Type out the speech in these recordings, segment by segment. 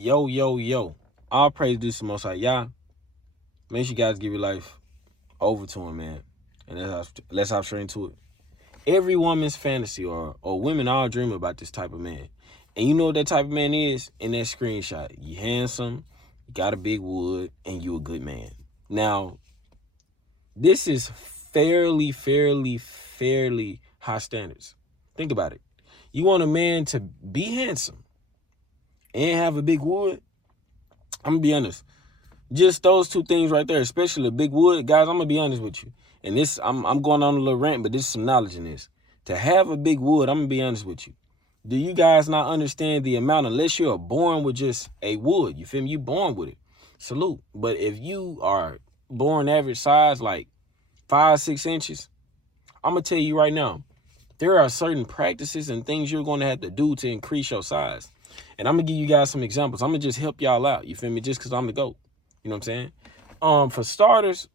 Yo. All praise due to the Most High. Y'all, make sure you guys give your life over to him, man. And let's hop straight into it. Every woman's fantasy or women all dream about this type of man. And you know what that type of man is in that screenshot. You handsome, you got a big wood, and you a good man. Now, this is fairly high standards. Think about it. You want a man to be handsome and have a big wood? I'm going to be honest. Just those two things right there, especially the big wood, guys, I'm going to be honest with you. And this, I'm going on a little rant, but there's some knowledge in this. To have a big wood, I'm going to be honest with you. Do you guys not understand the amount, unless you're born with just a wood, you feel me? You born with it. Salute. But if you are born average size, like 5-6 inches, I'm going to tell you right now, there are certain practices and things you're going to have to do to increase your size. And I'm going to give you guys some examples. I'm going to just help y'all out. You feel me? Just because I'm the GOAT. You know what I'm saying? For starters,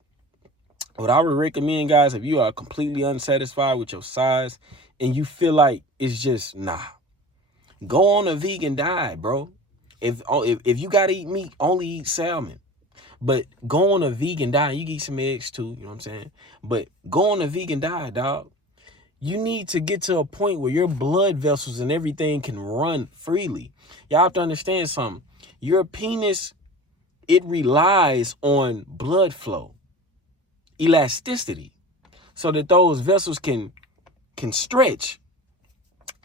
what I would recommend, guys, if you are completely unsatisfied with your size and you feel like it's just, go on a vegan diet, bro. If you got to eat meat, only eat salmon. But go on a vegan diet. You can eat some eggs too, you know what I'm saying? But go on a vegan diet, dog. You need to get to a point where your blood vessels and everything can run freely. Y'all have to understand something. Your penis, it relies on blood flow, elasticity, so that those vessels can stretch.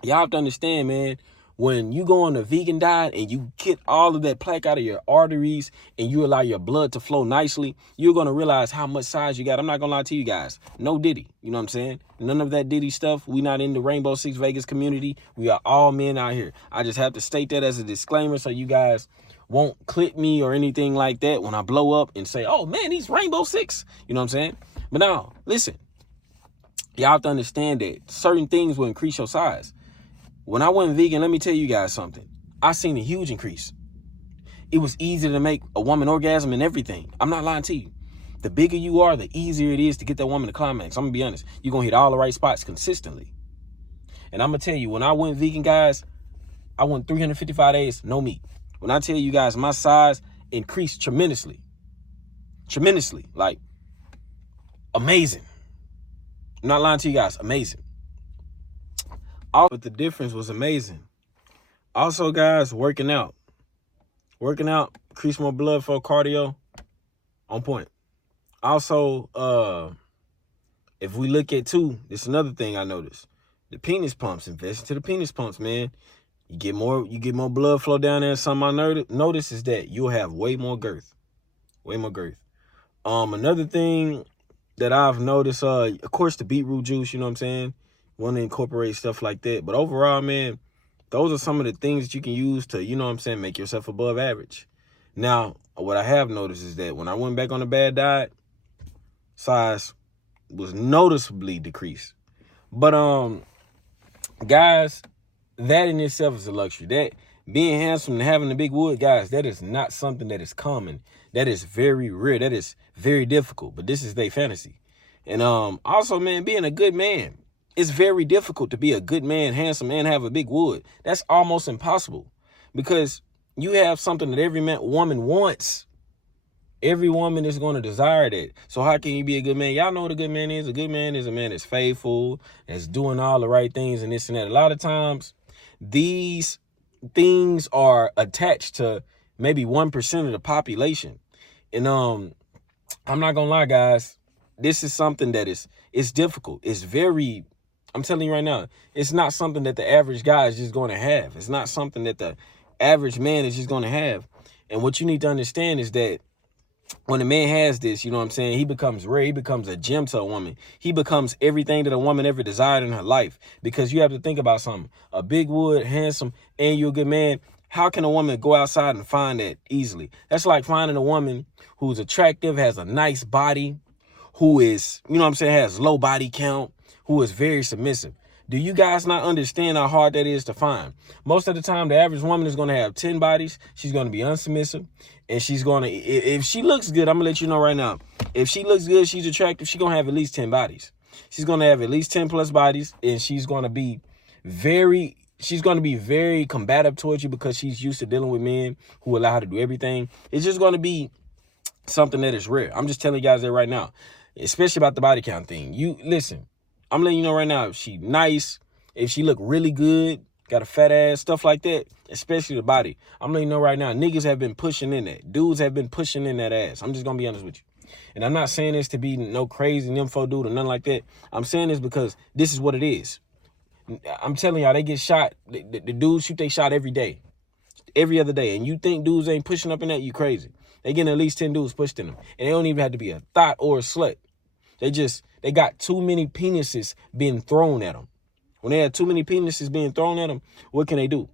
Y'all have to understand, man, when you go on a vegan diet and you get all of that plaque out of your arteries and you allow your blood to flow nicely, you're going to realize how much size you got. I'm not going to lie to you guys. No Diddy. You know what I'm saying? None of that Diddy stuff. We not in the Rainbow Six Vegas community. We are all men out here. I just have to state that as a disclaimer so you guys won't clip me or anything like that when I blow up and say, oh, man, he's Rainbow Six. You know what I'm saying? But now, listen. Y'all have to understand that certain things will increase your size. When I went vegan, let me tell you guys something. I seen a huge increase. It was easy to make a woman orgasm and everything. I'm not lying to you. The bigger you are, the easier it is to get that woman to climax. I'm going to be honest. You're going to hit all the right spots consistently. And I'm going to tell you, when I went vegan, guys, I went 355 days, no meat. When I tell you guys, my size increased tremendously. Tremendously. Like, amazing. I'm not lying to you guys. Amazing. But the difference was amazing. Also, guys, working out, increase more blood flow, cardio, on point. Also, if we look at too, this is another thing I noticed. The penis pumps, invest into the penis pumps, man. You get more blood flow down there. Something I noticed is that you'll have way more girth. Another thing that I've noticed, of course, the beetroot juice, you know what I'm saying? Want to incorporate stuff like that. But overall, man, those are some of the things that you can use to, you know what I'm saying, make yourself above average. Now, what I have noticed is that when I went back on a bad diet, size was noticeably decreased. But, guys, that in itself is a luxury. That being handsome and having a big wood, guys, that is not something that is common. That is very rare. That is very difficult. But this is their fantasy. And also, man, being a good man. It's very difficult to be a good man, handsome, and have a big wood. That's almost impossible because you have something that every woman wants. Every woman is going to desire that. So how can you be a good man? Y'all know what a good man is. A good man is a man that's faithful, that's doing all the right things and this and that. A lot of times, these things are attached to maybe 1% of the population. And I'm not going to lie, guys. This is something that it's difficult. It's very... I'm telling you right now, it's not something that the average guy is just going to have. It's not something that the average man is just going to have. And what you need to understand is that when a man has this, you know what I'm saying, he becomes rare. He becomes a gem to a woman. He becomes everything that a woman ever desired in her life. Because you have to think about something. A big wood, handsome, and you're a good man. How can a woman go outside and find that easily? That's like finding a woman who's attractive, has a nice body, who is, you know what I'm saying, has low body count, who is very submissive. Do you guys not understand how hard that is to find? Most of the time, the average woman is going to have 10 bodies. She's going to be unsubmissive. And she's going to, if she looks good, I'm going to let you know right now. If she looks good, she's attractive, she's going to have at least 10 bodies. She's going to have at least 10 plus bodies. And she's going to be very she's going to be very combative towards you because she's used to dealing with men who allow her to do everything. It's just going to be something that is rare. I'm just telling you guys that right now, especially about the body count thing. You listen, I'm letting you know right now, if she nice, if she look really good, got a fat ass, stuff like that, especially the body, I'm letting you know right now, niggas have been pushing in that. Dudes have been pushing in that ass. I'm just going to be honest with you. And I'm not saying this to be no crazy nympho dude or nothing like that. I'm saying this because this is what it is. I'm telling y'all, they get shot. The dudes shoot they shot every day, every other day. And you think dudes ain't pushing up in that, you crazy. They getting at least 10 dudes pushed in them. And they don't even have to be a thought or a slut. They got too many penises being thrown at them. When they have too many penises being thrown at them, what can they do?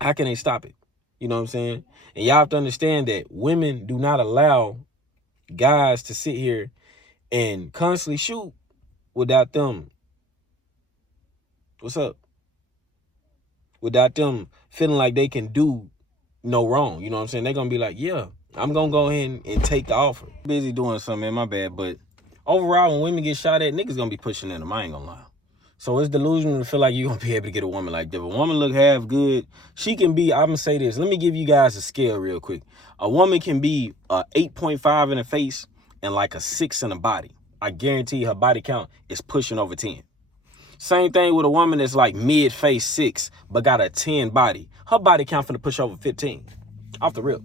How can they stop it? You know what I'm saying? And y'all have to understand that women do not allow guys to sit here and constantly shoot without them. What's up? Without them feeling like they can do no wrong. You know what I'm saying? They're going to be like, yeah, I'm going to go ahead and take the offer. Busy doing something, man, my bad. But overall, when women get shot at, niggas going to be pushing in them. I ain't going to lie. So it's delusional to feel like you're going to be able to get a woman like that. If a woman look half good, she can be, I'm going to say this. Let me give you guys a scale real quick. A woman can be a 8.5 in the face and like a 6 in the body. I guarantee her body count is pushing over 10. Same thing with a woman that's like mid-face 6, but got a 10 body. Her body count finna push over 15. Off the rip.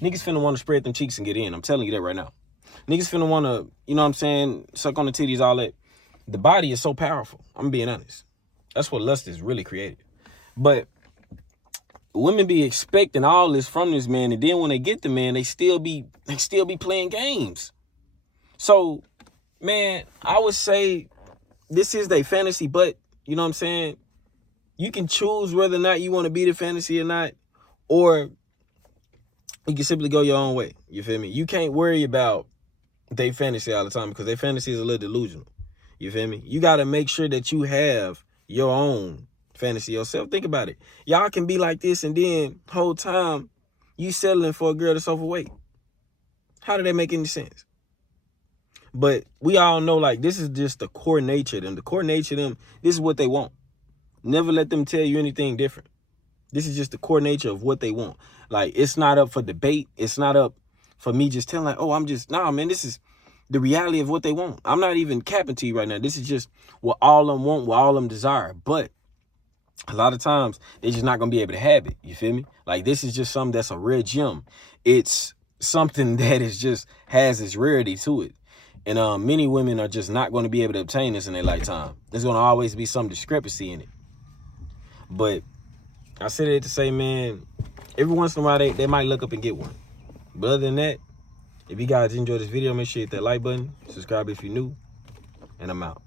Niggas finna want to spread them cheeks and get in. I'm telling you that right now. Niggas finna want to, you know what I'm saying, suck on the titties, all that. The body is so powerful. I'm being honest. That's what lust is really created. But women be expecting all this from this man, and then when they get the man, they still be playing games. So, man, I would say this is their fantasy, but you know what I'm saying? You can choose whether or not you want to be the fantasy or not, or you can simply go your own way. You feel me? You can't worry about their fantasy all the time because their fantasy is a little delusional. You feel me? You got to make sure that you have your own fantasy yourself. Think about it. Y'all can be like this and then whole time you settling for a girl that's overweight. How did that make any sense? But we all know, like, this is just the core nature of them. The core nature of them, this is what they want. Never let them tell you anything different. This is just the core nature of what they want. Like, it's not up for debate. It's not up for me just telling, like, oh, nah, man, this is the reality of what they want. I'm not even capping to you right now. This is just what all of them want, what all of them desire. But a lot of times, they're just not going to be able to have it. You feel me? Like, this is just something that's a rare gem. It's something that is just has its rarity to it. And many women are just not going to be able to obtain this in their lifetime. There's going to always be some discrepancy in it. But I said it to say, man, every once in a while, they might look up and get one. But other than that, if you guys enjoyed this video, make sure you hit that like button, subscribe if you're new, and I'm out.